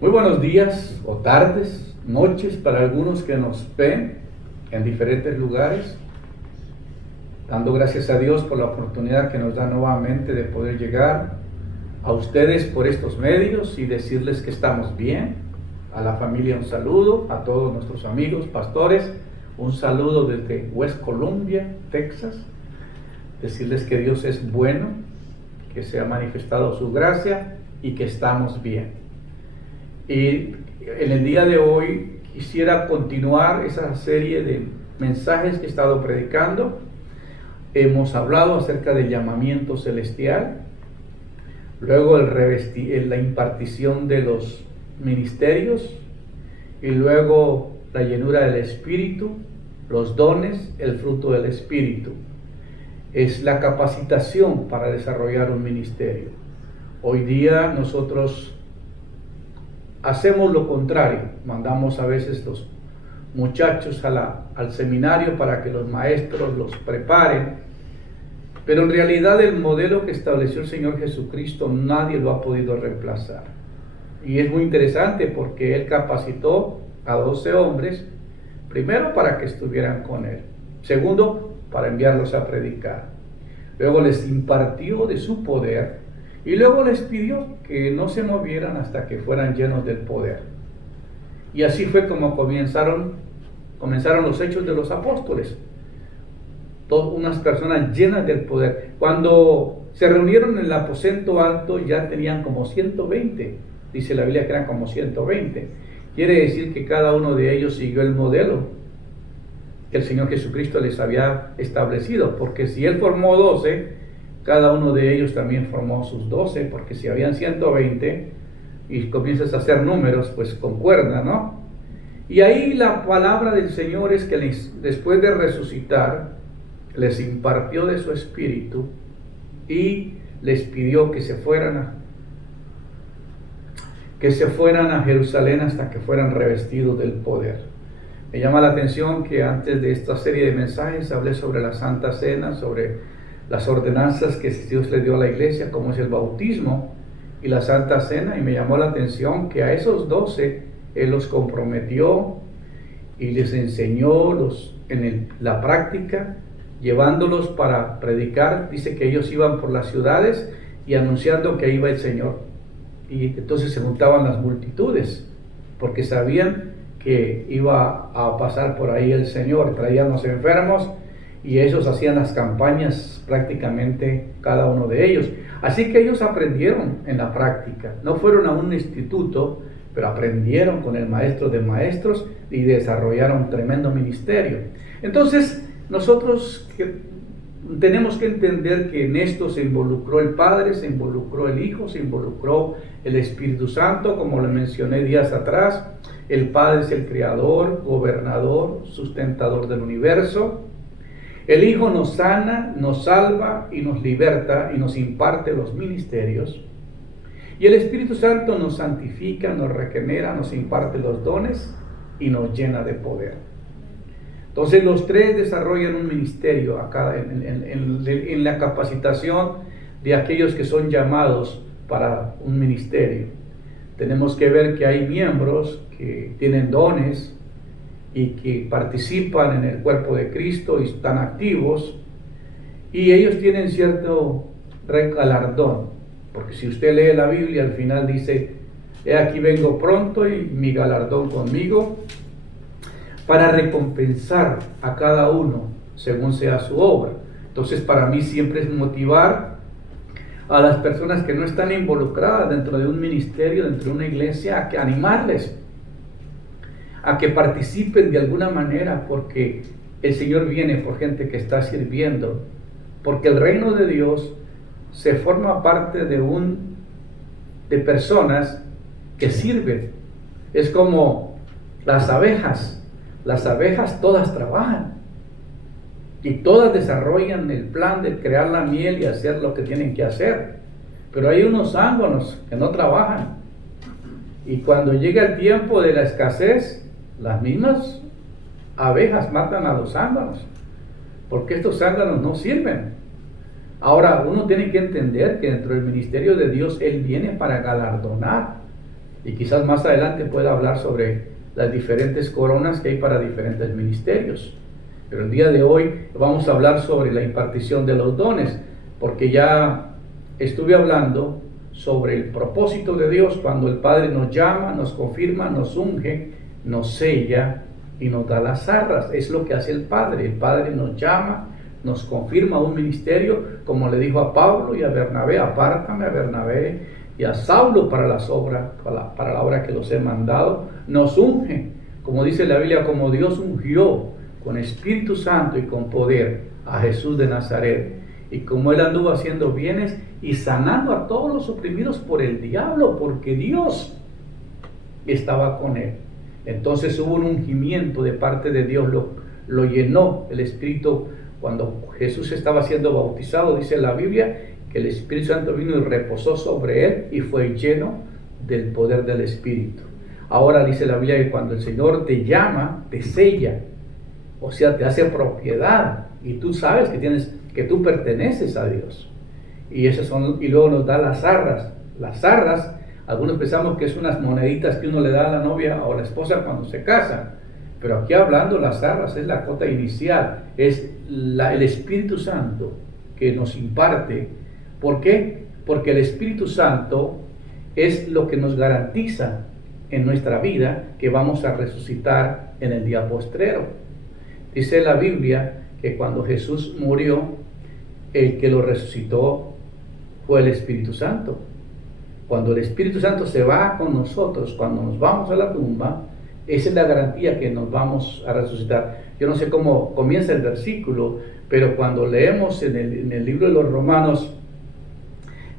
Muy buenos días o tardes, noches para algunos que nos ven en diferentes lugares, dando gracias a Dios por la oportunidad que nos da nuevamente de poder llegar a ustedes por estos medios y decirles que estamos bien. A la familia un saludo, a todos nuestros amigos pastores un saludo desde West Columbia, Texas. Decirles que Dios es bueno, que se ha manifestado su gracia y que estamos bien. Y en el día de hoy quisiera continuar esa serie de mensajes que he estado predicando. Hemos hablado acerca del llamamiento celestial, luego la impartición de los ministerios y luego la llenura del Espíritu, los dones, el fruto del Espíritu. Es la capacitación para desarrollar un ministerio. Hoy día nosotros hacemos lo contrario, mandamos a veces los muchachos al seminario para que los maestros los preparen, pero en realidad el modelo que estableció el Señor Jesucristo nadie lo ha podido reemplazar. Y es muy interesante porque Él capacitó a 12 hombres, primero para que estuvieran con Él, segundo para enviarlos a predicar, luego les impartió de su poder, y luego les pidió que no se movieran hasta que fueran llenos del poder. Y así fue como comenzaron los hechos de los apóstoles. Todas unas personas llenas del poder. Cuando se reunieron en el aposento alto ya tenían como 120. Dice la Biblia que eran como 120. Quiere decir que cada uno de ellos siguió el modelo que el Señor Jesucristo les había establecido. Porque si Él formó 12, cada uno de ellos también formó sus 12, porque si habían 120 y comienzas a hacer números, pues concuerda, ¿no? Y ahí la palabra del Señor es que después de resucitar, les impartió de su espíritu y les pidió que se fueran a Jerusalén hasta que fueran revestidos del poder. Me llama la atención que antes de esta serie de mensajes hablé sobre la Santa Cena, sobre las ordenanzas que Dios le dio a la iglesia, como es el bautismo y la Santa Cena, y me llamó la atención que a esos 12 Él los comprometió y les enseñó la práctica, llevándolos para predicar. Dice que ellos iban por las ciudades y anunciando que iba el Señor, y entonces se juntaban las multitudes porque sabían que iba a pasar por ahí el Señor. Traían los enfermos y ellos hacían las campañas prácticamente cada uno de ellos. Así que ellos aprendieron en la práctica. No fueron a un instituto, pero aprendieron con el maestro de maestros y desarrollaron un tremendo ministerio. Entonces, nosotros tenemos que entender que en esto se involucró el Padre, se involucró el Hijo, se involucró el Espíritu Santo, como lo mencioné días atrás. El Padre es el creador, gobernador, sustentador del universo. El Hijo nos sana, nos salva y nos liberta y nos imparte los ministerios. Y el Espíritu Santo nos santifica, nos regenera, nos imparte los dones y nos llena de poder. Entonces los tres desarrollan un ministerio acá en la capacitación de aquellos que son llamados para un ministerio. Tenemos que ver que hay miembros que tienen dones y que participan en el cuerpo de Cristo y están activos, y ellos tienen cierto galardón, porque si usted lee la Biblia, al final dice: he aquí vengo pronto y mi galardón conmigo, para recompensar a cada uno según sea su obra. Entonces, para mí siempre es motivar a las personas que no están involucradas dentro de un ministerio, dentro de una iglesia, a que animarles a que participen de alguna manera, porque el Señor viene por gente que está sirviendo, porque el reino de Dios se forma parte de personas que sirven. Es como las abejas todas trabajan y todas desarrollan el plan de crear la miel y hacer lo que tienen que hacer, pero hay unos zánganos que no trabajan, y cuando llega el tiempo de la escasez, las mismas abejas matan a los zánganos, porque estos zánganos no sirven. Ahora, uno tiene que entender que dentro del ministerio de Dios Él viene para galardonar Y quizás más adelante pueda hablar sobre las diferentes coronas que hay para diferentes ministerios. Pero el día de hoy vamos a hablar sobre la impartición de los dones, porque ya estuve hablando sobre el propósito de Dios cuando el Padre nos llama, nos confirma, nos unge, nos sella y nos da las arras. Es lo que hace el Padre. El Padre nos llama, nos confirma un ministerio, como le dijo a Pablo y a Bernabé: apártame a Bernabé y a Saulo para la obra que los he mandado. Nos unge, como dice la Biblia, como Dios ungió con Espíritu Santo y con poder a Jesús de Nazaret, y como él anduvo haciendo bienes y sanando a todos los oprimidos por el diablo, porque Dios estaba con él. Entonces hubo un ungimiento de parte de Dios, lo llenó el Espíritu. Cuando Jesús estaba siendo bautizado, dice la Biblia que el Espíritu Santo vino y reposó sobre él y fue lleno del poder del Espíritu. Ahora dice la Biblia que cuando el Señor te llama, te sella, o sea, te hace propiedad, y tú sabes que tú perteneces a Dios. Y luego nos da las arras. Las arras, algunos pensamos que es unas moneditas que uno le da a la novia o a la esposa cuando se casan, pero aquí hablando, las arras es la cuota inicial, es el Espíritu Santo que nos imparte. ¿Por qué? Porque el Espíritu Santo es lo que nos garantiza en nuestra vida que vamos a resucitar en el día postrero. Dice la Biblia que cuando Jesús murió, el que lo resucitó fue el Espíritu Santo. Cuando el Espíritu Santo se va con nosotros, cuando nos vamos a la tumba, esa es la garantía que nos vamos a resucitar. Yo no sé cómo comienza el versículo, pero cuando leemos en el libro de los Romanos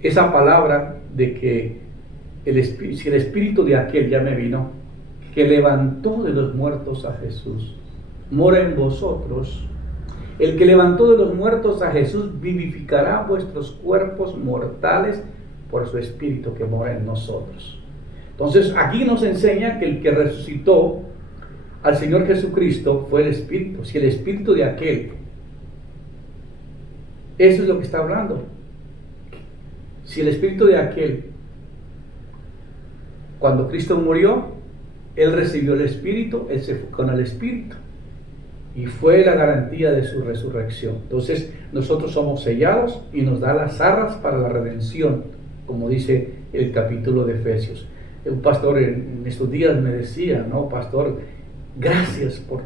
esa palabra de que si el Espíritu de aquel ya me vino, que levantó de los muertos a Jesús, mora en vosotros, el que levantó de los muertos a Jesús vivificará vuestros cuerpos mortales por su Espíritu que mora en nosotros. Entonces aquí nos enseña que el que resucitó al Señor Jesucristo fue el Espíritu. Si el Espíritu de aquel, eso es lo que está hablando. Si el Espíritu de aquel, cuando Cristo murió, Él recibió el Espíritu, Él se fue con el Espíritu, y fue la garantía de su resurrección. Entonces nosotros somos sellados y nos da las arras para la redención, como dice el capítulo de Efesios. Un pastor en estos días me decía: no, pastor, gracias por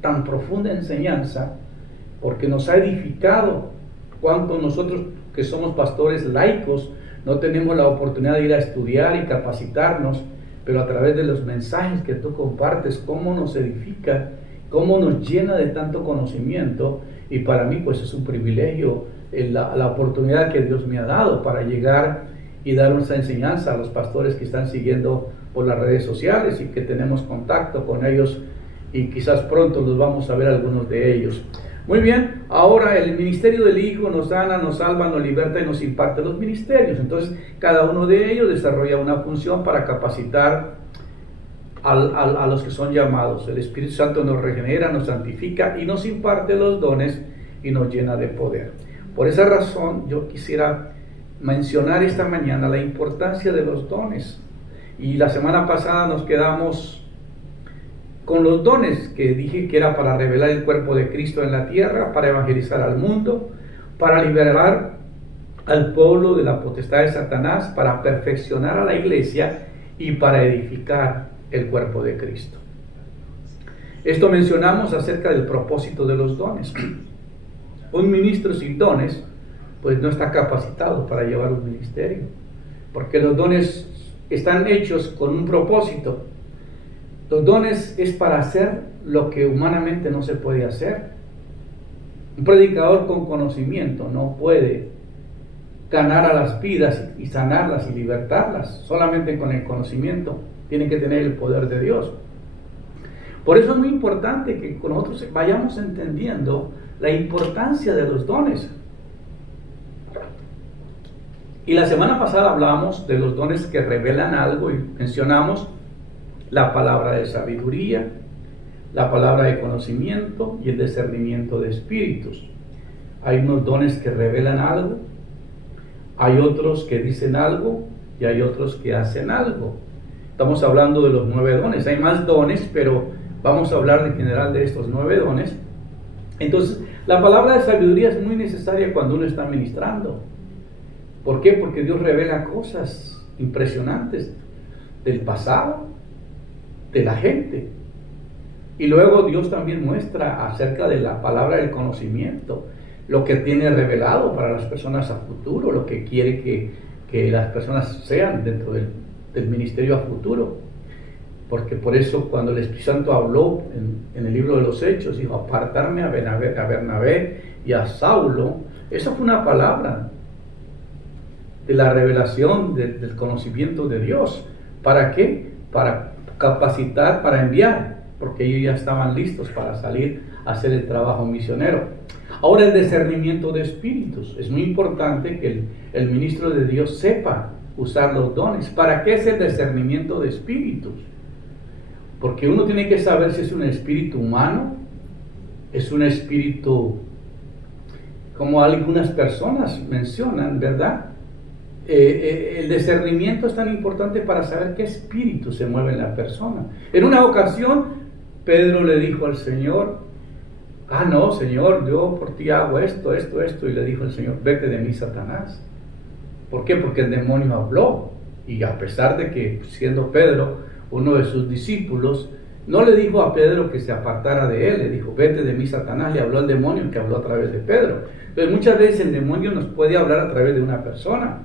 tan profunda enseñanza, porque nos ha edificado. Cuánto nosotros que somos pastores laicos no tenemos la oportunidad de ir a estudiar y capacitarnos, pero a través de los mensajes que tú compartes, cómo nos edifica, cómo nos llena de tanto conocimiento. Y para mí pues es un privilegio la oportunidad que Dios me ha dado para llegar y dar nuestra enseñanza a los pastores que están siguiendo por las redes sociales y que tenemos contacto con ellos, y quizás pronto los vamos a ver algunos de ellos. Muy bien, ahora el ministerio del Hijo nos sana, nos salva, nos liberta y nos imparte los ministerios. Entonces cada uno de ellos desarrolla una función para capacitar a los que son llamados. El Espíritu Santo nos regenera, nos santifica y nos imparte los dones y nos llena de poder. Por esa razón yo quisiera mencionar esta mañana la importancia de los dones. Y la semana pasada nos quedamos con los dones que dije que era para revelar el cuerpo de Cristo en la tierra, para evangelizar al mundo, para liberar al pueblo de la potestad de Satanás, para perfeccionar a la iglesia y para edificar el cuerpo de Cristo. Esto mencionamos acerca del propósito de los dones. Un ministro sin dones pues no está capacitado para llevar un ministerio, porque los dones están hechos con un propósito. Los dones es para hacer lo que humanamente no se puede hacer. Un predicador con conocimiento no puede ganar a las vidas y sanarlas y libertarlas solamente con el conocimiento. Tiene que tener el poder de Dios. Por eso es muy importante que nosotros vayamos entendiendo la importancia de los dones. Y la semana pasada hablamos de los dones que revelan algo y mencionamos la palabra de sabiduría, la palabra de conocimiento y el discernimiento de espíritus. Hay unos dones que revelan algo, hay otros que dicen algo y hay otros que hacen algo. Estamos hablando de los 9 dones. Hay más dones, pero vamos a hablar en general de estos 9 dones. Entonces, la palabra de sabiduría es muy necesaria cuando uno está ministrando. ¿Por qué? Porque Dios revela cosas impresionantes del pasado, de la gente. Y luego Dios también muestra acerca de la palabra del conocimiento, lo que tiene revelado para las personas a futuro, lo que quiere que las personas sean dentro del ministerio a futuro. Porque por eso cuando el Espíritu Santo habló en el libro de los Hechos, dijo apartarme a Bernabé y a Saulo, eso fue una palabra de la revelación del conocimiento de Dios. ¿Para qué? Para capacitar, para enviar, porque ellos ya estaban listos para salir a hacer el trabajo misionero. Ahora, el discernimiento de espíritus. Es muy importante que el ministro de Dios sepa usar los dones. ¿Para qué es el discernimiento de espíritus? Porque uno tiene que saber si es un espíritu humano, es un espíritu, como algunas personas mencionan, ¿verdad? El discernimiento es tan importante para saber qué espíritu se mueve en la persona. En una ocasión, Pedro le dijo al Señor, no, Señor, yo por ti hago esto, y le dijo el Señor, vete de mí, Satanás. ¿Por qué? Porque el demonio habló, y a pesar de que, siendo Pedro uno de sus discípulos, no le dijo a Pedro que se apartara de él, le dijo, vete de mí, Satanás. Le habló al demonio, que habló a través de Pedro. Entonces muchas veces el demonio nos puede hablar a través de una persona.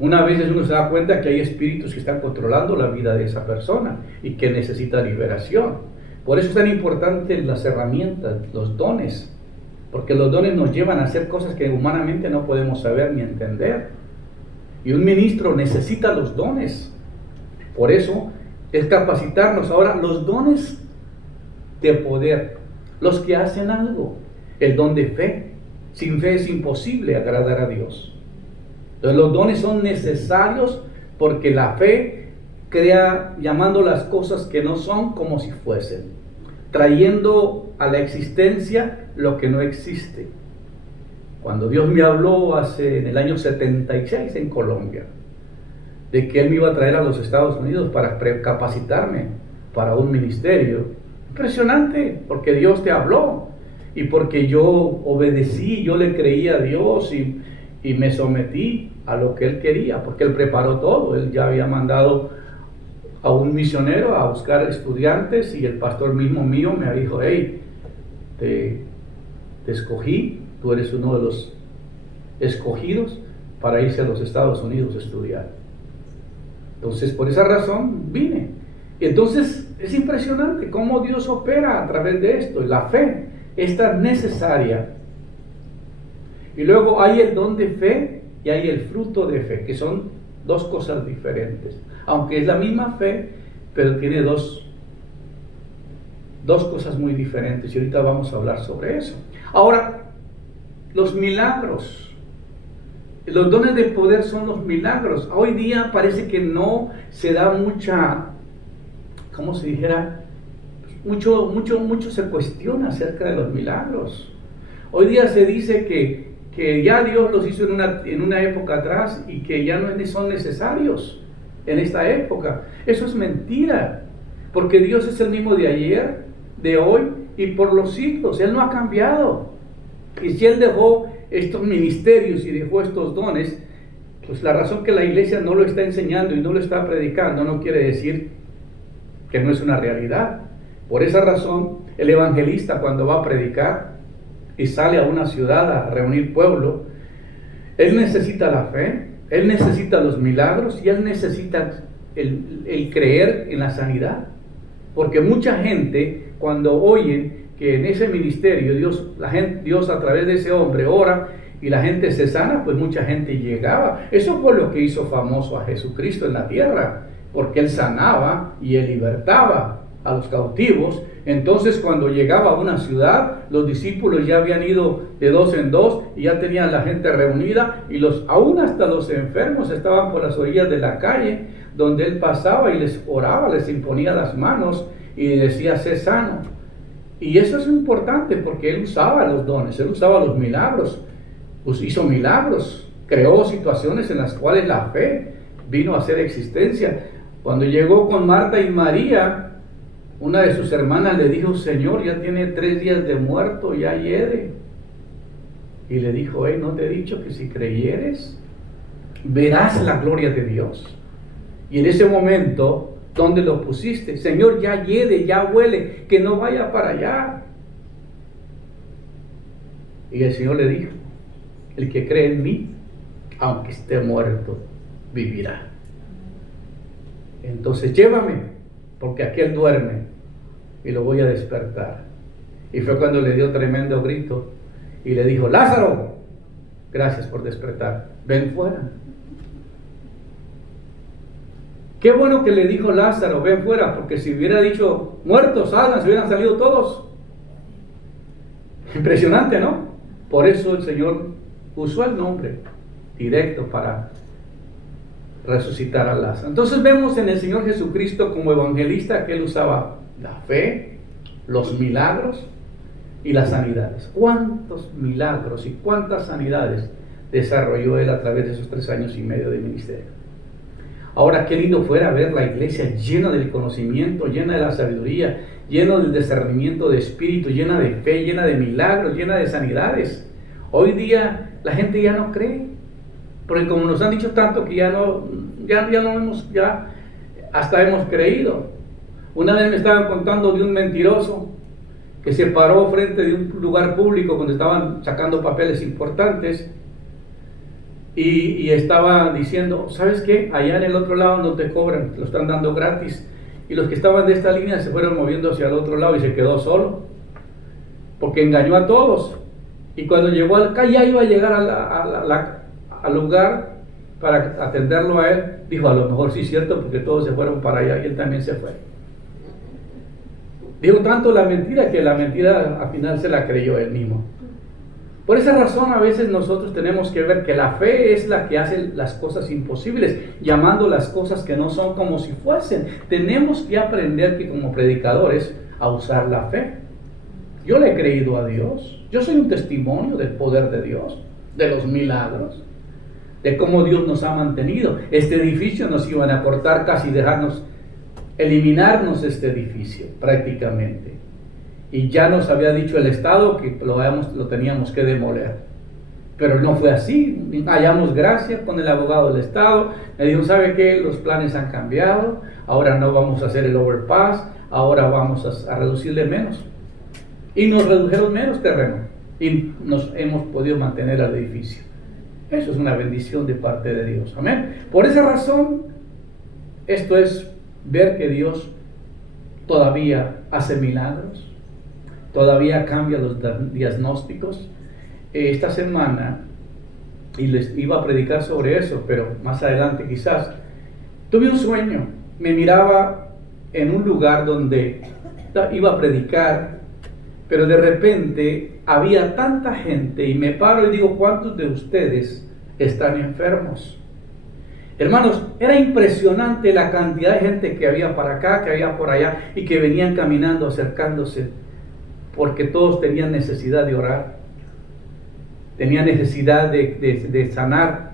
Una vez uno se da cuenta que hay espíritus que están controlando la vida de esa persona y que necesita liberación. Por eso es tan importante las herramientas, los dones, porque los dones nos llevan a hacer cosas que humanamente no podemos saber ni entender. Y un ministro necesita los dones. Por eso es capacitarnos. Ahora, los dones de poder, los que hacen algo, el don de fe. Sin fe es imposible agradar a Dios. Entonces los dones son necesarios porque la fe crea llamando las cosas que no son como si fuesen, trayendo a la existencia lo que no existe. Cuando Dios me habló en el año 76 en Colombia, de que Él me iba a traer a los Estados Unidos para capacitarme para un ministerio, impresionante, porque Dios te habló y porque yo obedecí, yo le creí a Dios y me sometí a lo que Él quería, porque Él preparó todo. Él ya había mandado a un misionero a buscar estudiantes y el pastor mismo mío me dijo, hey, te escogí, tú eres uno de los escogidos para irse a los Estados Unidos a estudiar. Entonces, por esa razón vine. Y entonces es impresionante cómo Dios opera a través de esto. La fe es tan necesaria. Y luego hay el don de fe y hay el fruto de fe, que son dos cosas diferentes. Aunque es la misma fe, pero tiene dos cosas muy diferentes. Y ahorita vamos a hablar sobre eso. Ahora, los milagros. Los dones de poder son los milagros. Hoy día parece que no se da mucha, ¿cómo se dijera? Mucho se cuestiona acerca de los milagros. Hoy día se dice que ya Dios los hizo en una época atrás y que ya no son necesarios en esta época. Eso es mentira, porque Dios es el mismo de ayer, de hoy y por los siglos. Él no ha cambiado. Y si Él dejó estos ministerios y dejó estos dones, pues la razón que la iglesia no lo está enseñando y no lo está predicando no quiere decir que no es una realidad. Por esa razón, el evangelista cuando va a predicar y sale a una ciudad a reunir pueblo, él necesita la fe, él necesita los milagros y él necesita el creer en la sanidad. Porque mucha gente cuando oyen que en ese ministerio Dios a través de ese hombre ora y la gente se sana, pues mucha gente llegaba. Eso fue lo que hizo famoso a Jesucristo en la tierra, porque Él sanaba y Él libertaba a los cautivos. Entonces cuando llegaba a una ciudad, los discípulos ya habían ido de dos en dos y ya tenían la gente reunida y aún hasta los enfermos estaban por las orillas de la calle donde Él pasaba y les oraba, les imponía las manos y decía, sé sano. Y eso es importante porque Él usaba los dones, Él usaba los milagros, hizo milagros, creó situaciones en las cuales la fe vino a hacer existencia. Cuando llegó con Marta y María, una de sus hermanas le dijo: Señor, ya tiene 3 días de muerto, ya hiede. Y le dijo: ¿no te he dicho que si creyeres, verás la gloria de Dios? Y en ese momento, ¿dónde lo pusiste? Señor, ya hiede, ya huele, que no vaya para allá. Y el Señor le dijo: el que cree en mí, aunque esté muerto, vivirá. Entonces llévame, porque aquel duerme y lo voy a despertar. Y fue cuando le dio tremendo grito y le dijo: Lázaro, gracias por despertar, ven fuera. Qué bueno que le dijo: Lázaro, ven fuera, porque si hubiera dicho: muertos, salgan, se hubieran salido todos. Impresionante, ¿no? Por eso el Señor usó el nombre directo para resucitar a Lázaro. Entonces vemos en el Señor Jesucristo como evangelista que Él usaba la fe, los milagros y las sanidades. ¿Cuántos milagros y cuántas sanidades desarrolló Él a través de esos 3 años y medio de ministerio? Ahora, qué lindo fuera ver la iglesia llena del conocimiento, llena de la sabiduría, llena del discernimiento de espíritu, llena de fe, llena de milagros, llena de sanidades. Hoy día la gente ya no cree, porque como nos han dicho tanto que hasta hemos creído. Una vez me estaban contando de un mentiroso que se paró frente de un lugar público cuando estaban sacando papeles importantes y estaba diciendo: ¿sabes qué? Allá en el otro lado no te cobran, lo están dando gratis. Y los que estaban de esta línea se fueron moviendo hacia el otro lado y se quedó solo, porque engañó a todos. Y cuando llegó acá, ya iba a llegar al lugar para atenderlo a él, dijo: a lo mejor sí es cierto, porque todos se fueron para allá y él también se fue. Dijo tanto la mentira que la mentira al final se la creyó él mismo. Por esa razón a veces nosotros tenemos que ver que la fe es la que hace las cosas imposibles, llamando las cosas que no son como si fuesen. Tenemos que aprender que como predicadores a usar la fe. Yo le he creído a Dios. Yo soy un testimonio del poder de Dios, de los milagros, de cómo Dios nos ha mantenido. Este edificio nos iban a cortar casi, eliminarnos este edificio prácticamente. Y ya nos había dicho el Estado que lo teníamos que demoler. Pero no fue así. Hallamos gracia con el abogado del Estado. Me dijo: ¿sabe qué? Los planes han cambiado. Ahora no vamos a hacer el overpass. Ahora vamos a reducirle menos. Y nos redujeron menos terreno. Y nos hemos podido mantener el edificio. Eso es una bendición de parte de Dios. Amén. Por esa razón, esto es ver que Dios todavía hace milagros. Todavía cambia los diagnósticos. Esta semana, y les iba a predicar sobre eso, pero más adelante quizás, tuve un sueño. Me miraba en un lugar donde iba a predicar, pero de repente había tanta gente y me paro y digo: ¿cuántos de ustedes están enfermos? Hermanos, era impresionante la cantidad de gente que había para acá, que había por allá y que venían caminando, acercándose, porque todos tenían necesidad de orar, tenían necesidad de sanar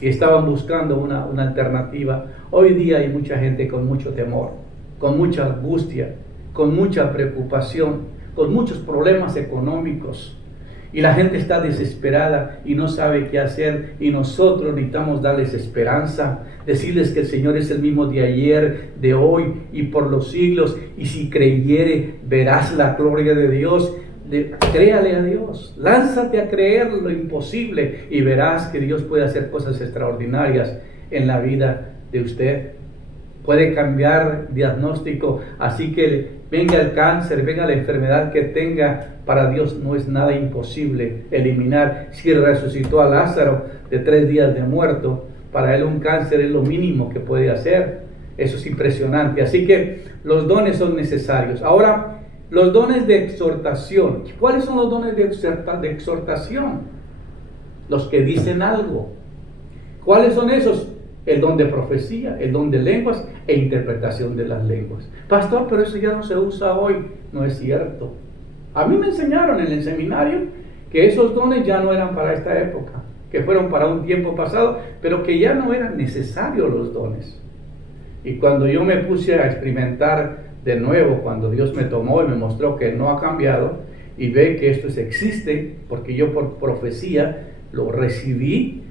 y estaban buscando una alternativa. Hoy día hay mucha gente con mucho temor, con mucha angustia, con mucha preocupación, con muchos problemas económicos. Y la gente está desesperada y no sabe qué hacer, y nosotros necesitamos darles esperanza, decirles que el Señor es el mismo de ayer, de hoy y por los siglos, y si creyere verás la gloria de Dios. Créale a Dios, lánzate a creer lo imposible y verás que Dios puede hacer cosas extraordinarias en la vida de usted. Puede cambiar diagnóstico, así que venga el cáncer, venga la enfermedad que tenga, para Dios no es nada imposible eliminar. Si resucitó a Lázaro de 3 días de muerto, para él un cáncer es lo mínimo que puede hacer. Eso es impresionante. Así que los dones son necesarios. Ahora, los dones de exhortación. ¿Cuáles son los dones de exhortación? Los que dicen algo. ¿Cuáles son esos? El don de profecía, el don de lenguas e interpretación de las lenguas. Pastor, pero eso ya no se usa hoy. No es cierto. A mí me enseñaron en el seminario que esos dones ya no eran para esta época, que fueron para un tiempo pasado, pero que ya no eran necesarios los dones. Y cuando yo me puse a experimentar de nuevo, cuando Dios me tomó y me mostró que no ha cambiado, y ve que esto existe, porque yo por profecía lo recibí,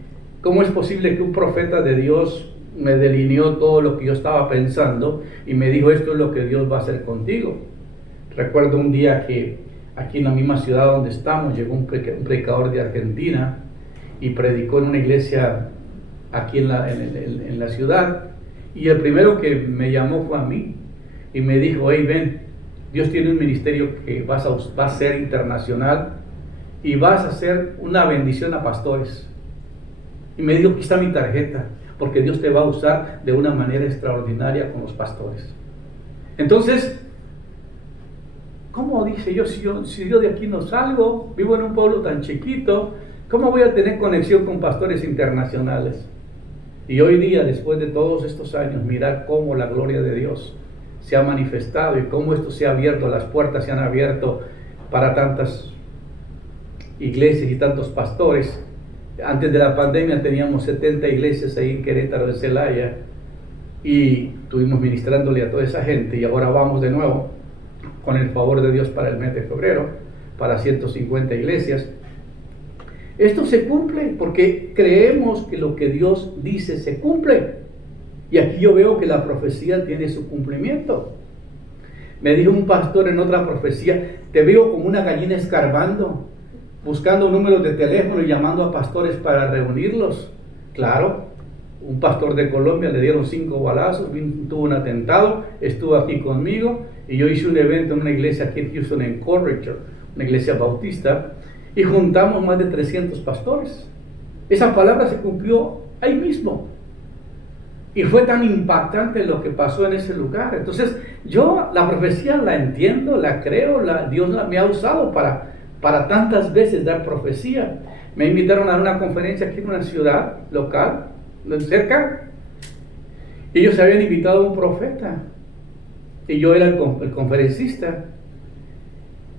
¿cómo es posible que un profeta de Dios me delineó todo lo que yo estaba pensando y me dijo, esto es lo que Dios va a hacer contigo? Recuerdo un día que aquí en la misma ciudad donde estamos llegó un predicador de Argentina y predicó en una iglesia aquí en la ciudad, y el primero que me llamó fue a mí y me dijo, hey, ven, Dios tiene un ministerio que va a ser internacional y vas a hacer una bendición a pastores. Y me dijo, aquí está mi tarjeta, porque Dios te va a usar de una manera extraordinaria con los pastores. Entonces, ¿cómo dice yo, si yo de aquí no salgo, vivo en un pueblo tan chiquito, cómo voy a tener conexión con pastores internacionales? Y hoy día, después de todos estos años, mirar cómo la gloria de Dios se ha manifestado y cómo esto se ha abierto, las puertas se han abierto para tantas iglesias y tantos pastores. Antes de la pandemia teníamos 70 iglesias ahí en Querétaro, en Celaya, y estuvimos ministrándole a toda esa gente, y ahora vamos de nuevo con el favor de Dios para el mes de febrero, para 150 iglesias. Esto se cumple porque creemos que lo que Dios dice se cumple. Y aquí yo veo que la profecía tiene su cumplimiento. Me dijo un pastor en otra profecía, te veo como una gallina escarbando, buscando números de teléfono y llamando a pastores para reunirlos. Claro, un pastor de Colombia le dieron 5 balazos, tuvo un atentado, estuvo aquí conmigo, y yo hice un evento en una iglesia aquí en Houston, en Corridor, una iglesia bautista, y juntamos más de 300 pastores. Esa palabra se cumplió ahí mismo. Y fue tan impactante lo que pasó en ese lugar. Entonces, yo la profecía la entiendo, la creo, Dios me ha usado para tantas veces dar profecía. Me invitaron a una conferencia aquí en una ciudad local, cerca, y ellos habían invitado a un profeta, y yo era el conferencista.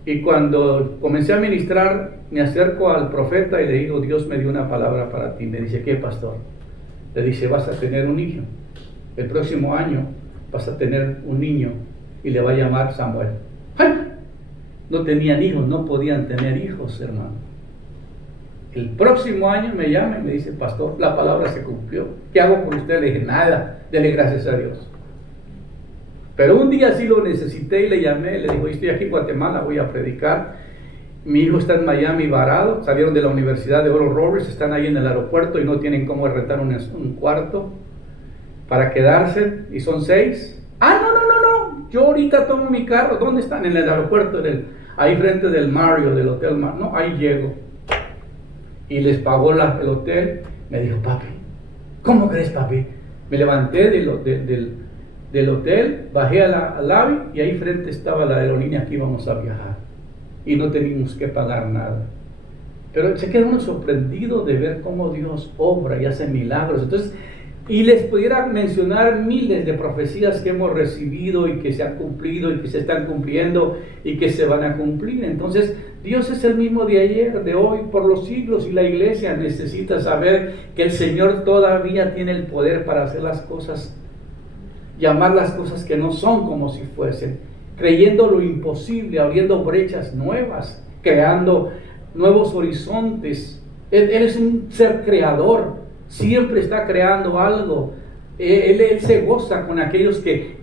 Y cuando comencé a ministrar, me acerco al profeta y le digo, Dios me dio una palabra para ti. Me dice, ¿qué, pastor? Le dice, vas a tener un hijo. El próximo año vas a tener un niño y le va a llamar Samuel. ¡Ay! No tenían hijos, no podían tener hijos, hermano. El próximo año me llama y me dice, pastor, la palabra se cumplió. ¿Qué hago por usted? Le dije, nada, dele gracias a Dios. Pero un día sí lo necesité y le llamé, le digo, estoy aquí en Guatemala, voy a predicar. Mi hijo está en Miami varado, salieron de la Universidad de Oral Roberts, están ahí en el aeropuerto y no tienen cómo rentar un cuarto para quedarse, y son 6. No, yo ahorita tomo mi carro. ¿Dónde están? En el aeropuerto, ahí frente del Marriott, del Hotel Marriott. No, ahí llego. Y les pagó el hotel. Me dijo, papi, ¿cómo crees, papi? Me levanté del hotel, bajé al lobby y ahí frente estaba la aerolínea que íbamos a viajar. Y no teníamos que pagar nada. Pero se queda uno sorprendido de ver cómo Dios obra y hace milagros. Entonces, y les pudiera mencionar miles de profecías que hemos recibido y que se han cumplido y que se están cumpliendo y que se van a cumplir. Entonces, Dios es el mismo de ayer, de hoy, por los siglos, y la iglesia necesita saber que el Señor todavía tiene el poder para hacer las cosas, llamar las cosas que no son como si fuesen, creyendo lo imposible, abriendo brechas nuevas, creando nuevos horizontes. Él es un ser creador, siempre está creando algo. Él se goza con aquellos que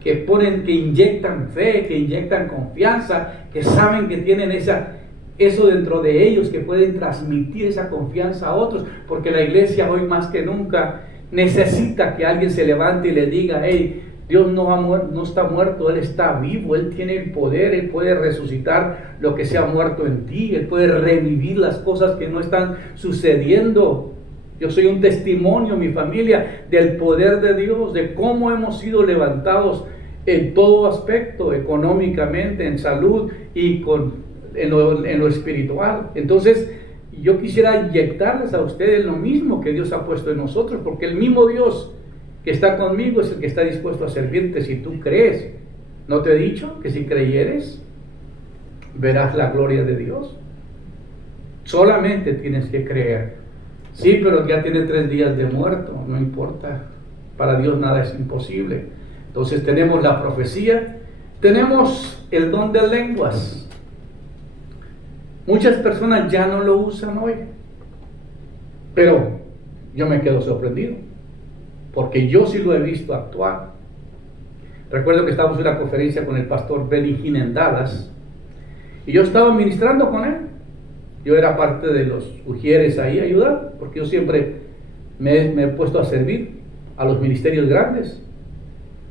inyectan fe, que inyectan confianza, que saben que tienen eso dentro de ellos, que pueden transmitir esa confianza a otros, porque la iglesia hoy más que nunca necesita que alguien se levante y le diga, hey, Dios no está muerto, Él está vivo, Él tiene el poder, Él puede resucitar lo que se ha muerto en ti, Él puede revivir las cosas que no están sucediendo. Yo soy un testimonio, mi familia, del poder de Dios, de cómo hemos sido levantados en todo aspecto, económicamente, en salud y en lo espiritual. Entonces, yo quisiera inyectarles a ustedes lo mismo que Dios ha puesto en nosotros, porque el mismo Dios que está conmigo es el que está dispuesto a servirte si tú crees. ¿No te he dicho que si creyeres, verás la gloria de Dios? Solamente tienes que creer. Sí, pero ya tiene 3 días de muerto, no importa. Para Dios nada es imposible. Entonces tenemos la profecía, tenemos el don de lenguas. Muchas personas ya no lo usan hoy, pero yo me quedo sorprendido, porque yo sí lo he visto actuar. Recuerdo que estábamos en una conferencia con el pastor Benny Hinn en Dallas, y yo estaba ministrando con él. Yo era parte de los ujieres ahí a ayudar, porque yo siempre me he puesto a servir a los ministerios grandes.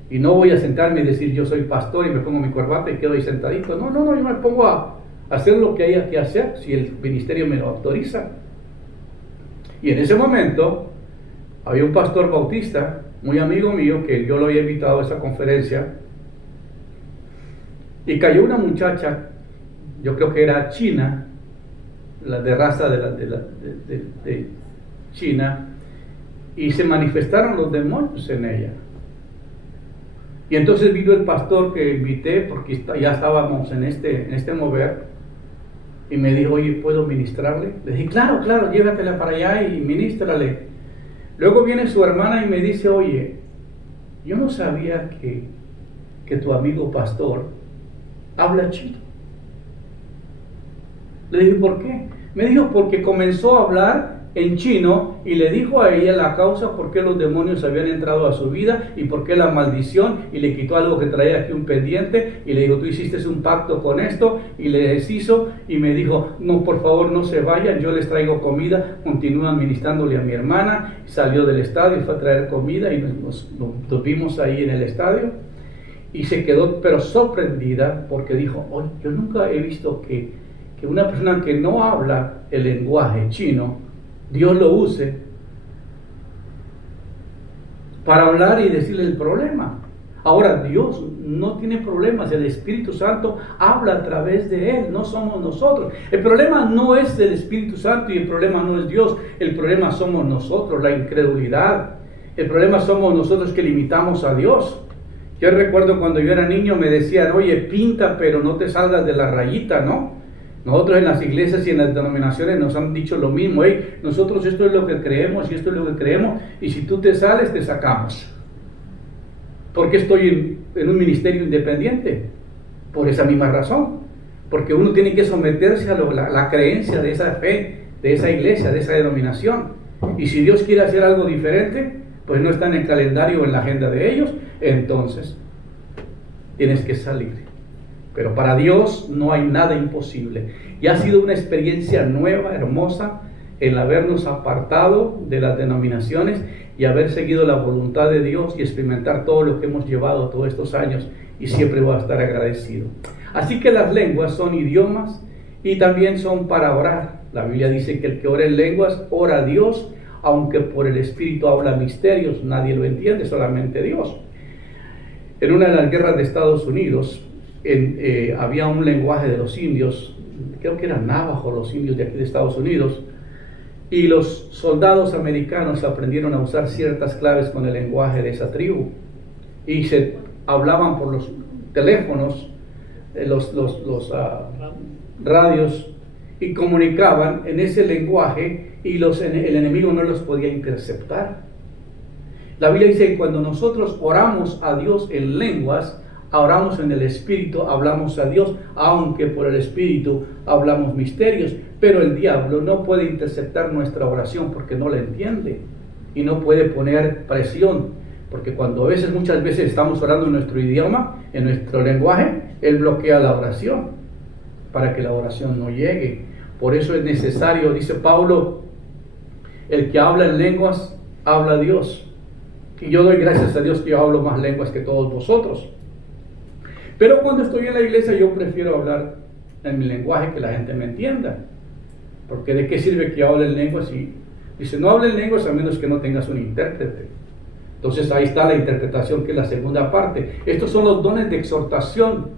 Y no voy a sentarme y decir yo soy pastor y me pongo mi corbata y quedo ahí sentadito. No, yo me pongo a hacer lo que haya que hacer si el ministerio me lo autoriza. Y en ese momento había un pastor bautista, muy amigo mío, que yo lo había invitado a esa conferencia, y cayó una muchacha, yo creo que era china, de raza de China, y se manifestaron los demonios en ella. Y entonces vino el pastor que invité, porque ya estábamos en este mover, y me dijo, oye, ¿puedo ministrarle? Le dije, claro, llévatela para allá y ministrale. Luego viene su hermana y me dice, oye, yo no sabía que tu amigo pastor habla chino. Le dije, ¿por qué? Me dijo, porque comenzó a hablar en chino y le dijo a ella la causa por qué los demonios habían entrado a su vida y por qué la maldición, y le quitó algo que traía aquí, un pendiente, y le dijo, tú hiciste un pacto con esto, y le deshizo, y me dijo, no, por favor no se vayan, yo les traigo comida, continúan ministrándole a mi hermana. Salió del estadio y fue a traer comida y nos vimos ahí en el estadio, y se quedó pero sorprendida porque dijo, oye, yo nunca he visto que una persona que no habla el lenguaje chino, Dios lo use para hablar y decirle el problema. Ahora, Dios no tiene problemas, el Espíritu Santo habla a través de Él, no somos nosotros. El problema no es el Espíritu Santo y el problema no es Dios, el problema somos nosotros, la incredulidad. El problema somos nosotros que limitamos a Dios. Yo recuerdo cuando yo era niño me decían, oye, pinta pero no te salgas de la rayita, ¿no? Nosotros en las iglesias y en las denominaciones nos han dicho lo mismo, hey, nosotros esto es lo que creemos y esto es lo que creemos, y si tú te sales, te sacamos. ¿Por qué estoy en un ministerio independiente? Por esa misma razón, porque uno tiene que someterse a la creencia de esa fe, de esa iglesia, de esa denominación, y si Dios quiere hacer algo diferente, pues no está en el calendario o en la agenda de ellos, entonces tienes que salir. Pero para Dios no hay nada imposible. Y ha sido una experiencia nueva, hermosa, el habernos apartado de las denominaciones y haber seguido la voluntad de Dios y experimentar todo lo que hemos llevado todos estos años, y siempre voy a estar agradecido. Así que las lenguas son idiomas y también son para orar. La Biblia dice que el que ora en lenguas ora a Dios, aunque por el Espíritu habla misterios, nadie lo entiende, solamente Dios. En una de las guerras de Estados Unidos, había un lenguaje de los indios, creo que eran navajo los indios de aquí de Estados Unidos, y los soldados americanos aprendieron a usar ciertas claves con el lenguaje de esa tribu, y se hablaban por los teléfonos, los radios, y comunicaban en ese lenguaje, y el enemigo no los podía interceptar. La Biblia dice que cuando nosotros oramos a Dios en lenguas, oramos en el Espíritu, hablamos a Dios, aunque por el Espíritu hablamos misterios, pero el diablo no puede interceptar nuestra oración porque no la entiende y no puede poner presión, porque cuando muchas veces estamos orando en nuestro idioma, en nuestro lenguaje, él bloquea la oración para que la oración no llegue. Por eso es necesario, dice Pablo, el que habla en lenguas, habla a Dios. Y yo doy gracias a Dios que yo hablo más lenguas que todos vosotros. Pero cuando estoy en la iglesia yo prefiero hablar en mi lenguaje, que la gente me entienda. Porque ¿de qué sirve que hable en lenguas? Si dice, no hable en lenguas a menos que no tengas un intérprete. Entonces ahí está la interpretación, que es la segunda parte. Estos son los dones de exhortación,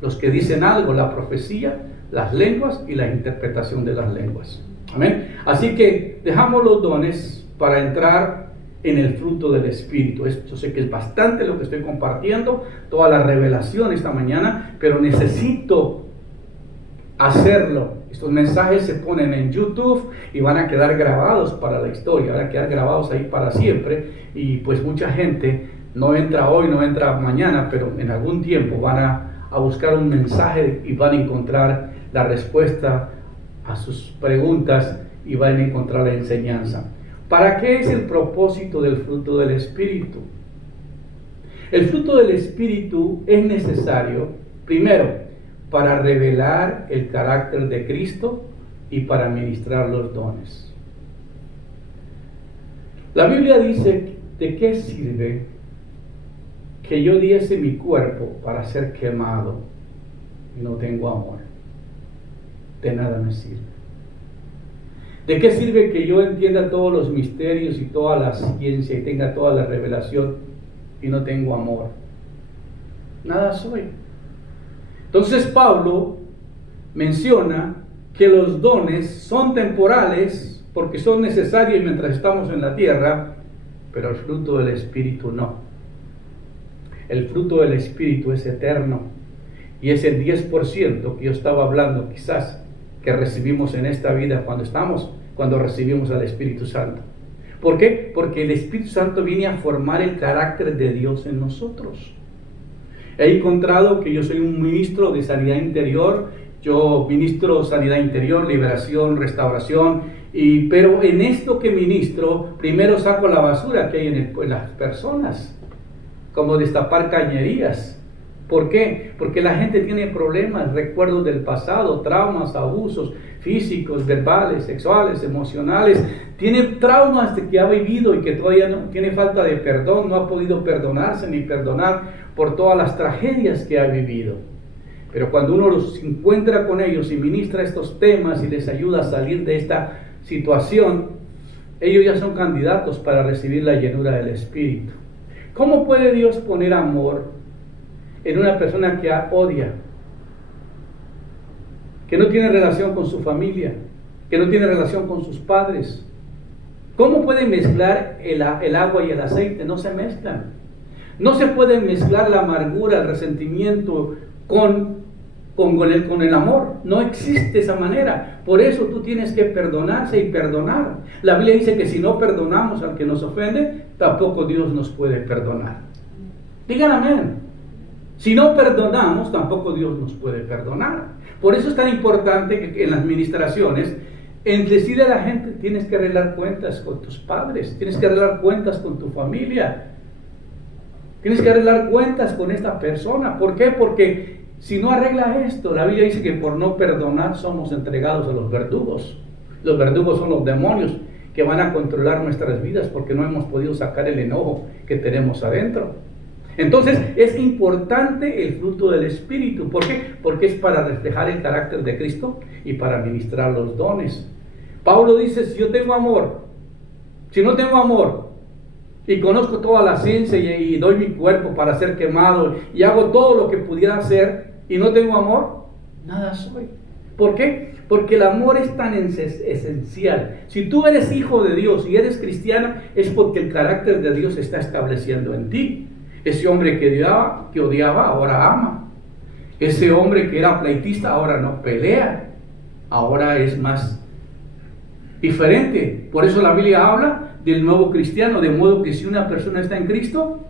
los que dicen algo, la profecía, las lenguas y la interpretación de las lenguas. Amén. Así que dejamos los dones para entrar en el fruto del Espíritu. Yo sé que es bastante lo que estoy compartiendo, toda la revelación esta mañana, pero necesito hacerlo. Estos mensajes se ponen en YouTube y van a quedar grabados para la historia, van a quedar grabados ahí para siempre. Y pues mucha gente no entra hoy, no entra mañana, pero en algún tiempo van a buscar un mensaje y van a encontrar la respuesta a sus preguntas y van a encontrar la enseñanza. ¿Para qué es el propósito del fruto del Espíritu? El fruto del Espíritu es necesario, primero, para revelar el carácter de Cristo y para ministrar los dones. La Biblia dice: ¿de qué sirve que yo diese mi cuerpo para ser quemado y no tengo amor? De nada me sirve. ¿De qué sirve que yo entienda todos los misterios y toda la ciencia y tenga toda la revelación y no tengo amor? Nada soy. Entonces Pablo menciona que los dones son temporales porque son necesarios mientras estamos en la tierra, pero el fruto del Espíritu no. El fruto del Espíritu es eterno y es el 10% que yo estaba hablando quizás que recibimos en esta vida cuando recibimos al Espíritu Santo. ¿Por qué? Porque el Espíritu Santo viene a formar el carácter de Dios en nosotros. He encontrado que yo soy un ministro de sanidad interior, yo ministro sanidad interior, liberación, restauración, pero en esto que ministro, primero saco la basura que hay en las personas, como destapar cañerías. ¿Por qué? Porque la gente tiene problemas, recuerdos del pasado, traumas, abusos físicos, verbales, sexuales, emocionales. Tiene traumas de que ha vivido y que todavía no tiene falta de perdón, no ha podido perdonarse ni perdonar por todas las tragedias que ha vivido. Pero cuando uno los encuentra con ellos y ministra estos temas y les ayuda a salir de esta situación, ellos ya son candidatos para recibir la llenura del Espíritu. ¿Cómo puede Dios poner amor en una persona que odia, que no tiene relación con su familia, que no tiene relación con sus padres? ¿Cómo puede mezclar el agua y el aceite? No se mezclan. No se puede mezclar la amargura, el resentimiento con el amor. No existe esa manera. Por eso tú tienes que perdonarse y perdonar. La Biblia dice que si no perdonamos al que nos ofende, tampoco Dios nos puede perdonar. Digan amén. Si no perdonamos, tampoco Dios nos puede perdonar. Por eso es tan importante que en las ministraciones, decirle a la gente: tienes que arreglar cuentas con tus padres, tienes que arreglar cuentas con tu familia, tienes que arreglar cuentas con esta persona. ¿Por qué? Porque si no arreglas esto, la Biblia dice que por no perdonar somos entregados a los verdugos. Los verdugos son los demonios que van a controlar nuestras vidas porque no hemos podido sacar el enojo que tenemos adentro. Entonces es importante el fruto del Espíritu. ¿Por qué? Porque es para reflejar el carácter de Cristo y para ministrar los dones. Pablo dice: si yo tengo amor, si no tengo amor y conozco toda la ciencia y doy mi cuerpo para ser quemado y hago todo lo que pudiera hacer y no tengo amor, nada soy. ¿Por qué? Porque el amor es tan esencial. Si tú eres hijo de Dios y eres cristiano, es porque el carácter de Dios se está estableciendo en ti. Ese hombre que odiaba, ahora ama. Ese hombre que era pleitista, ahora no pelea. Ahora es más diferente. Por eso la Biblia habla del nuevo cristiano, de modo que si una persona está en Cristo,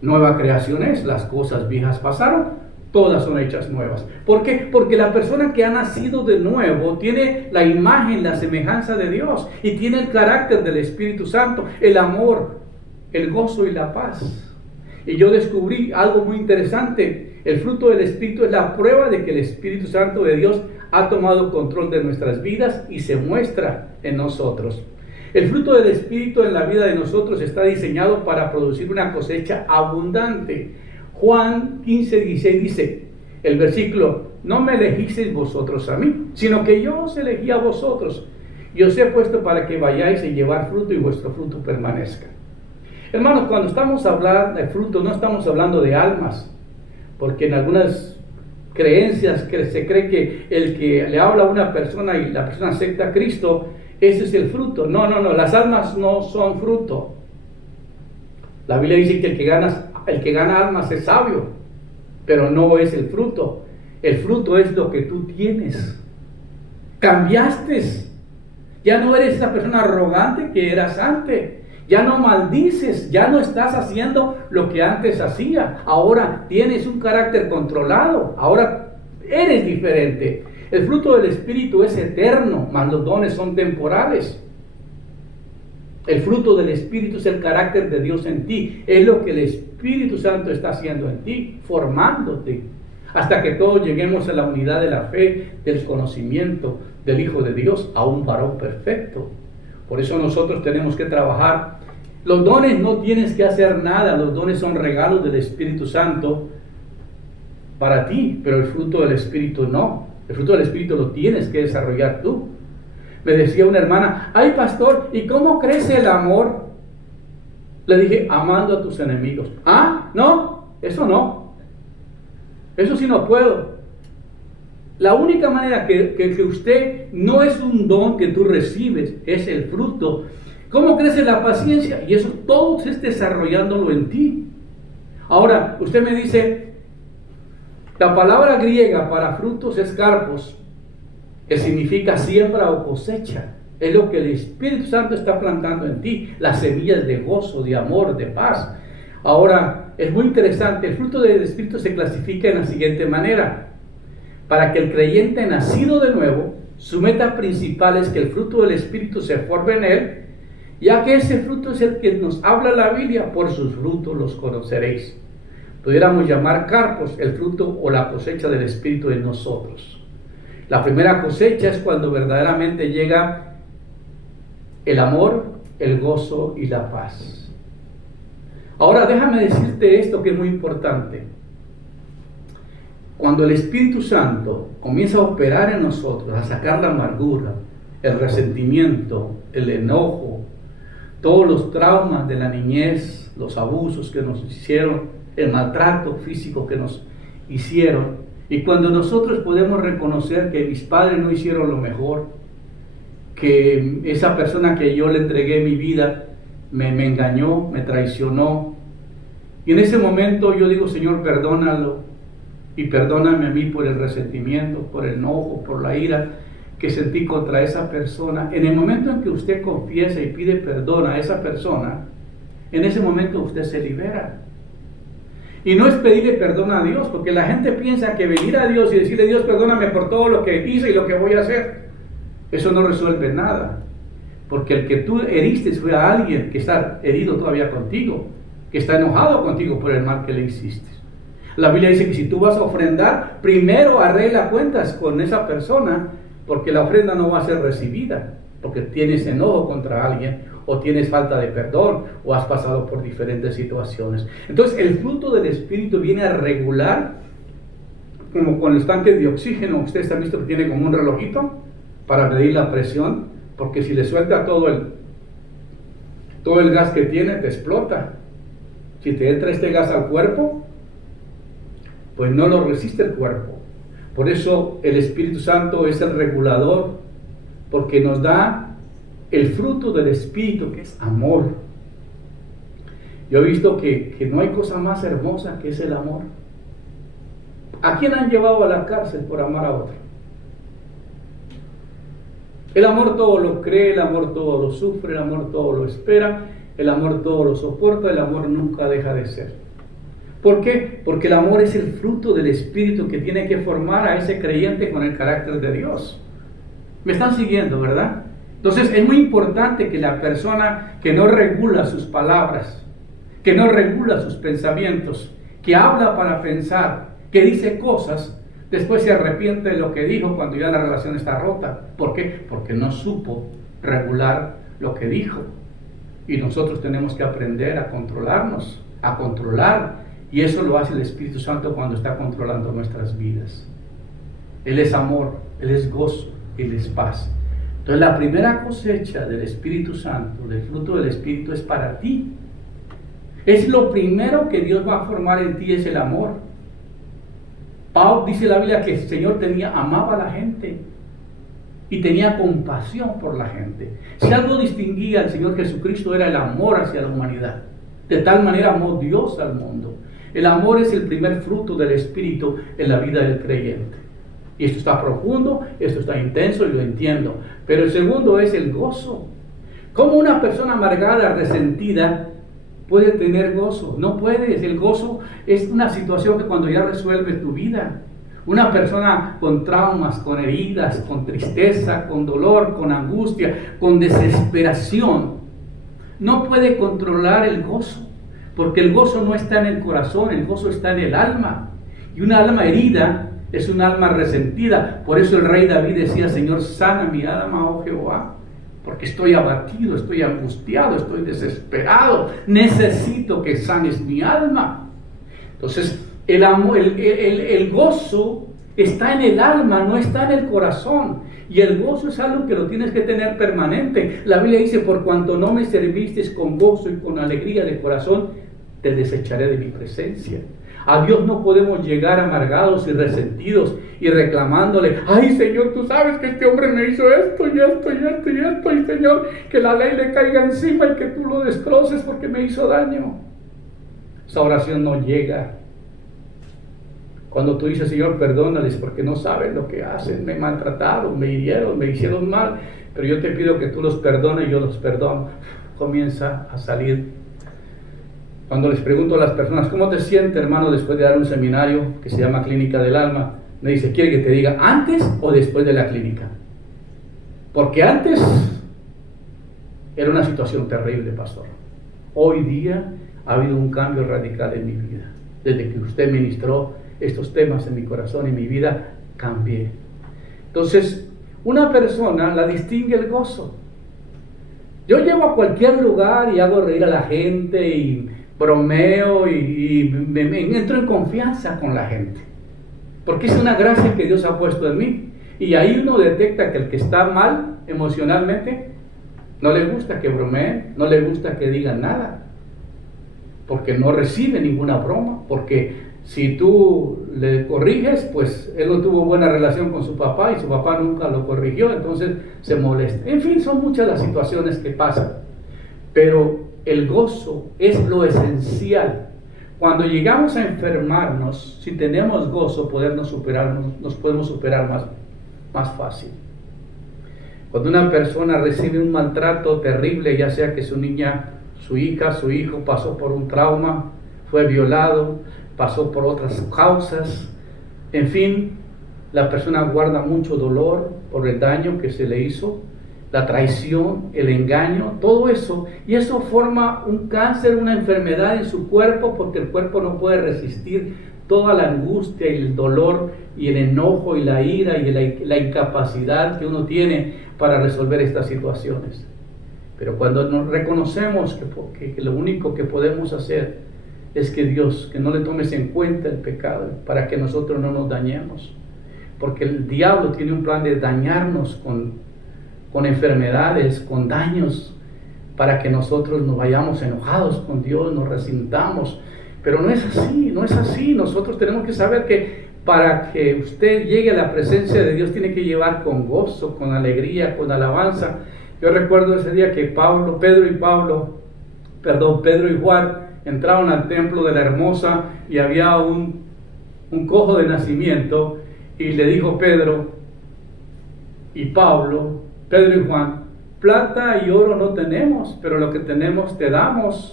nueva creación es. Las cosas viejas pasaron, todas son hechas nuevas. ¿Por qué? Porque la persona que ha nacido de nuevo tiene la imagen, la semejanza de Dios y tiene el carácter del Espíritu Santo, el amor, el gozo y la paz. Y yo descubrí algo muy interesante. El fruto del Espíritu es la prueba de que el Espíritu Santo de Dios ha tomado control de nuestras vidas y se muestra en nosotros. El fruto del Espíritu en la vida de nosotros está diseñado para producir una cosecha abundante. Juan 15:16 dice, el versículo: no me elegisteis vosotros a mí, sino que yo os elegí a vosotros y os he puesto para que vayáis a llevar fruto y vuestro fruto permanezca. Hermanos, cuando estamos hablando de fruto, no estamos hablando de almas, porque en algunas creencias que se cree que el que le habla a una persona y la persona acepta a Cristo, ese es el fruto. No, las almas no son fruto. La Biblia dice que el que gana almas es sabio, pero no es el fruto. El fruto es lo que tú tienes. Cambiaste. Ya no eres esa persona arrogante que eras antes. Ya no maldices, ya no estás haciendo lo que antes hacía. Ahora tienes un carácter controlado. Ahora eres diferente. El fruto del Espíritu es eterno, mas los dones son temporales. El fruto del Espíritu es el carácter de Dios en ti. Es lo que el Espíritu Santo está haciendo en ti, formándote, hasta que todos lleguemos a la unidad de la fe, del conocimiento del Hijo de Dios, a un varón perfecto. Por eso nosotros tenemos que trabajar. Los dones no tienes que hacer nada, los dones son regalos del Espíritu Santo para ti, pero el fruto del Espíritu no. El fruto del Espíritu lo tienes que desarrollar tú. Me decía una hermana, ay pastor, ¿y cómo crece el amor? Le dije, amando a tus enemigos. Ah, no, eso no. Eso sí no puedo. La única manera que usted no es un don que tú recibes, es el fruto. ¿Cómo crece la paciencia? Y eso todo es desarrollándolo en ti. Ahora, usted me dice, la palabra griega para frutos es carpos, que significa siembra o cosecha. Es lo que el Espíritu Santo está plantando en ti, las semillas de gozo, de amor, de paz. Ahora, es muy interesante, el fruto del Espíritu se clasifica en la siguiente manera. Para que el creyente nacido de nuevo, su meta principal es que el fruto del Espíritu se forme en él, ya que ese fruto es el que nos habla la Biblia, por sus frutos los conoceréis. Pudiéramos llamar carpos el fruto o la cosecha del Espíritu en nosotros. La primera cosecha es cuando verdaderamente llega el amor, el gozo y la paz. Ahora déjame decirte esto que es muy importante. Cuando el Espíritu Santo comienza a operar en nosotros, a sacar la amargura, el resentimiento, el enojo, todos los traumas de la niñez, los abusos que nos hicieron, el maltrato físico que nos hicieron, y cuando nosotros podemos reconocer que mis padres no hicieron lo mejor, que esa persona que yo le entregué mi vida me engañó, me traicionó, y en ese momento yo digo, Señor, perdónalo, y perdóname a mí por el resentimiento, por el enojo, por la ira que sentí contra esa persona. En el momento en que usted confiesa y pide perdón a esa persona, en ese momento usted se libera. Y no es pedirle perdón a Dios, porque la gente piensa que venir a Dios y decirle, Dios, perdóname por todo lo que hice y lo que voy a hacer, eso no resuelve nada. Porque el que tú heriste fue a alguien que está herido todavía contigo, que está enojado contigo por el mal que le hiciste. La Biblia dice que si tú vas a ofrendar, primero arregla cuentas con esa persona, porque la ofrenda no va a ser recibida, porque tienes enojo contra alguien, o tienes falta de perdón, o has pasado por diferentes situaciones. Entonces el fruto del Espíritu viene a regular, como con los tanques de oxígeno. Ustedes han visto que tiene como un relojito para medir la presión, porque si le suelta todo el gas que tiene, te explota. Si te entra este gas al cuerpo, pues no lo resiste el cuerpo. Por eso el Espíritu Santo es el regulador, porque nos da el fruto del Espíritu, que es amor. Yo he visto que no hay cosa más hermosa que es el amor. ¿A quién han llevado a la cárcel por amar a otro? El amor todo lo cree, el amor todo lo sufre, el amor todo lo espera, el amor todo lo soporta, el amor nunca deja de ser. ¿Por qué? Porque el amor es el fruto del Espíritu que tiene que formar a ese creyente con el carácter de Dios. ¿Me están siguiendo, verdad? Entonces es muy importante que la persona que no regula sus palabras, que no regula sus pensamientos, que habla para pensar, que dice cosas, después se arrepiente de lo que dijo cuando ya la relación está rota. ¿Por qué? Porque no supo regular lo que dijo. Y nosotros tenemos que aprender a controlarnos, a controlar. Y eso lo hace el Espíritu Santo cuando está controlando nuestras vidas. Él es amor, Él es gozo, Él es paz. Entonces la primera cosecha del Espíritu Santo, del fruto del Espíritu, es para ti. Es lo primero que Dios va a formar en ti, es el amor. Pablo dice en la Biblia que el Señor amaba a la gente y tenía compasión por la gente. Si algo distinguía al Señor Jesucristo era el amor hacia la humanidad. De tal manera amó Dios al mundo. El amor es el primer fruto del Espíritu en la vida del creyente. Y esto está profundo, esto está intenso y lo entiendo. Pero el segundo es el gozo. ¿Cómo una persona amargada, resentida, puede tener gozo? No puedes. El gozo es una situación que cuando ya resuelves tu vida. Una persona con traumas, con heridas, con tristeza, con dolor, con angustia, con desesperación, no puede controlar el gozo, porque el gozo no está en el corazón, el gozo está en el alma. Y una alma herida es un alma resentida. Por eso el rey David decía: Señor, sana mi alma, oh Jehová, porque estoy abatido, estoy angustiado, estoy desesperado, necesito que sanes mi alma. Entonces, el amor, el gozo está en el alma, no está en el corazón. Y el gozo es algo que lo tienes que tener permanente. La Biblia dice: por cuanto no me servisteis con gozo y con alegría de corazón, te desecharé de mi presencia. A Dios no podemos llegar amargados y resentidos y reclamándole: ay Señor, tú sabes que este hombre me hizo esto y esto y esto y esto, y Señor, que la ley le caiga encima y que tú lo destroces porque me hizo daño. Esa oración no llega. Cuando tú dices: Señor, perdónales porque no saben lo que hacen, me maltrataron, me hirieron, me hicieron mal, pero yo te pido que tú los perdones y yo los perdono, comienza a salir. Cuando les pregunto a las personas: ¿cómo te sientes, hermano, después de dar un seminario que se llama Clínica del Alma? Me dice: ¿quiere que te diga antes o después de la clínica? Porque antes era una situación terrible, pastor. Hoy día ha habido un cambio radical en mi vida. Desde que usted ministró estos temas en mi corazón y mi vida, cambié. Entonces, una persona la distingue el gozo. Yo llego a cualquier lugar y hago reír a la gente y bromeo y me entro en confianza con la gente, porque es una gracia que Dios ha puesto en mí. Y ahí uno detecta que el que está mal emocionalmente no le gusta que bromeen, no le gusta que digan nada, porque no recibe ninguna broma, porque si tú le corriges, pues él no tuvo buena relación con su papá y su papá nunca lo corrigió, entonces se molesta. En fin, son muchas las situaciones que pasan, pero el gozo es lo esencial. Cuando llegamos a enfermarnos, si tenemos gozo, nos podemos superar más fácil. Cuando una persona recibe un maltrato terrible, ya sea que su niña, su hija, su hijo pasó por un trauma, fue violado, pasó por otras causas, en fin, la persona guarda mucho dolor por el daño que se le hizo, la traición, el engaño, todo eso, y eso forma un cáncer, una enfermedad en su cuerpo, porque el cuerpo no puede resistir toda la angustia y el dolor y el enojo y la ira y la incapacidad que uno tiene para resolver estas situaciones. Pero cuando nos reconocemos que lo único que podemos hacer es que Dios, que no le tomes en cuenta el pecado para que nosotros no nos dañemos, porque el diablo tiene un plan de dañarnos con enfermedades, con daños, para que nosotros nos vayamos enojados con Dios, nos resintamos. Pero no es así, no es así. Nosotros tenemos que saber que para que usted llegue a la presencia de Dios tiene que llevar con gozo, con alegría, con alabanza. Yo recuerdo ese día que Pedro y Juan entraron al templo de la Hermosa y había un cojo de nacimiento, y le dijo Pedro y Juan: plata y oro no tenemos, pero lo que tenemos te damos.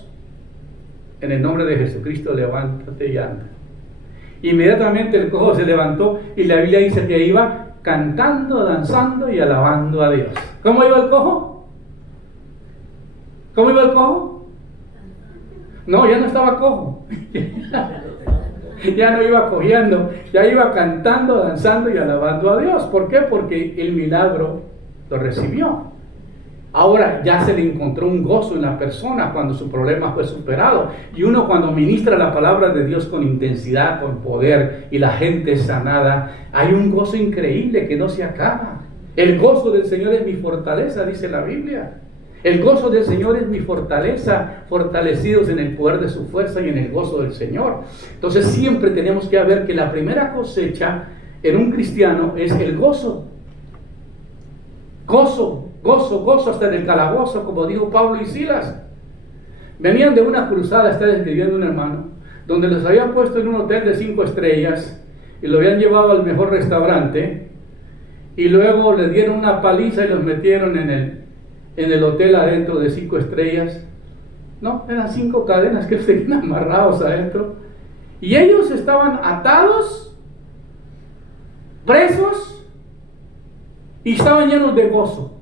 En el nombre de Jesucristo, levántate y anda. Inmediatamente el cojo se levantó, y la Biblia dice que iba cantando, danzando y alabando a Dios. ¿Cómo iba el cojo? ¿Cómo iba el cojo? No, ya no estaba cojo. Ya no iba cojeando, ya iba cantando, danzando y alabando a Dios. ¿Por qué? Porque el milagro lo recibió. Ahora ya se le encontró un gozo en la persona cuando su problema fue superado. Y uno, cuando ministra la palabra de Dios con intensidad, con poder, y la gente es sanada, hay un gozo increíble que no se acaba. El gozo del Señor es mi fortaleza, dice la Biblia. El gozo del Señor es mi fortaleza, fortalecidos en el poder de su fuerza y en el gozo del Señor. Entonces siempre tenemos que ver que la primera cosecha en un cristiano es el gozo. Gozo, gozo, gozo hasta en el calabozo, como dijo Pablo y Silas. Venían de una cruzada, está describiendo un hermano, donde los habían puesto en un hotel de 5 estrellas y lo habían llevado al mejor restaurante y luego les dieron una paliza y los metieron en el hotel adentro de 5 estrellas. No, eran 5 cadenas que seguían amarrados adentro y ellos estaban atados, presos y estaban llenos de gozo.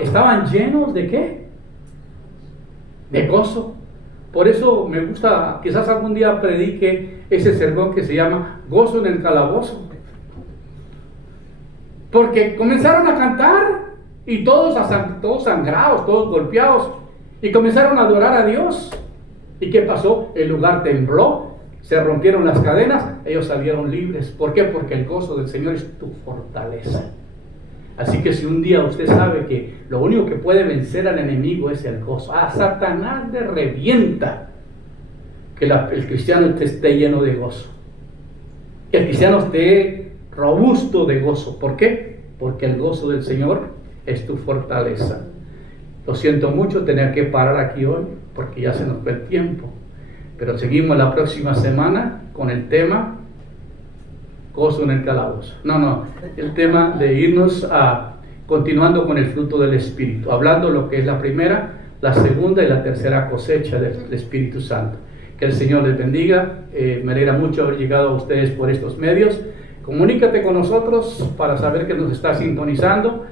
¿Estaban llenos de qué? De gozo. Por eso me gusta, quizás algún día predique ese sermón que se llama Gozo en el Calabozo. Porque comenzaron a cantar y todos sangrados, todos golpeados, y comenzaron a adorar a Dios. ¿Y qué pasó? El lugar tembló, se rompieron las cadenas, ellos salieron libres. ¿Por qué? Porque el gozo del Señor es tu fortaleza. Así que si un día usted sabe que lo único que puede vencer al enemigo es el gozo, a Satanás le revienta que el cristiano esté lleno de gozo, que el cristiano esté robusto de gozo. ¿Por qué? Porque el gozo del Señor es tu fortaleza. Lo siento mucho tener que parar aquí hoy porque ya se nos fue el tiempo, pero seguimos la próxima semana con el tema gozo en el calabozo. El tema de irnos continuando con el fruto del Espíritu, hablando lo que es la primera, la segunda y la tercera cosecha del Espíritu Santo. Que el Señor les bendiga. Me alegra mucho haber llegado a ustedes por estos medios. Comunícate con nosotros para saber que nos está sintonizando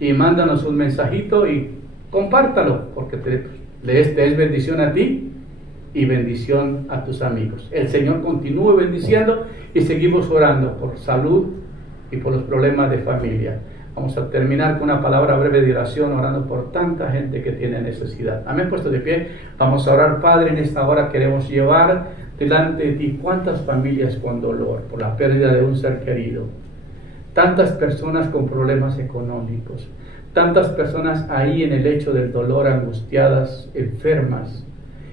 y mándanos un mensajito y compártalo, porque te es bendición a ti y bendición a tus amigos. El Señor continúe bendiciendo y seguimos orando por salud y por los problemas de familia. Vamos a terminar con una palabra breve de oración, orando por tanta gente que tiene necesidad. Amén. Puesto de pie, vamos a orar. Padre, en esta hora queremos llevar delante de ti cuántas familias con dolor por la pérdida de un ser querido, tantas personas con problemas económicos, tantas personas ahí en el lecho del dolor, angustiadas, enfermas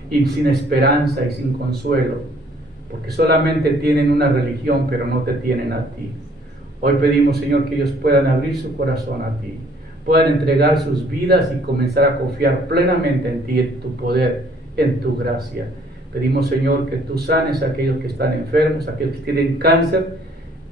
y sin esperanza y sin consuelo, porque solamente tienen una religión pero no te tienen a ti. Hoy pedimos, Señor, que ellos puedan abrir su corazón a ti, puedan entregar sus vidas y comenzar a confiar plenamente en ti, en tu poder, en tu gracia. Pedimos, Señor, que tú sanes a aquellos que están enfermos, a aquellos que tienen cáncer.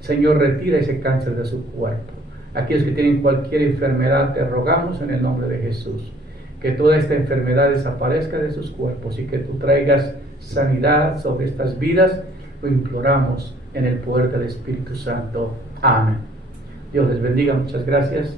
Señor, retira ese cáncer de su cuerpo. Aquellos que tienen cualquier enfermedad, te rogamos en el nombre de Jesús, que toda esta enfermedad desaparezca de sus cuerpos y que tú traigas sanidad sobre estas vidas. Lo imploramos en el poder del Espíritu Santo. Amén. Dios les bendiga. Muchas gracias.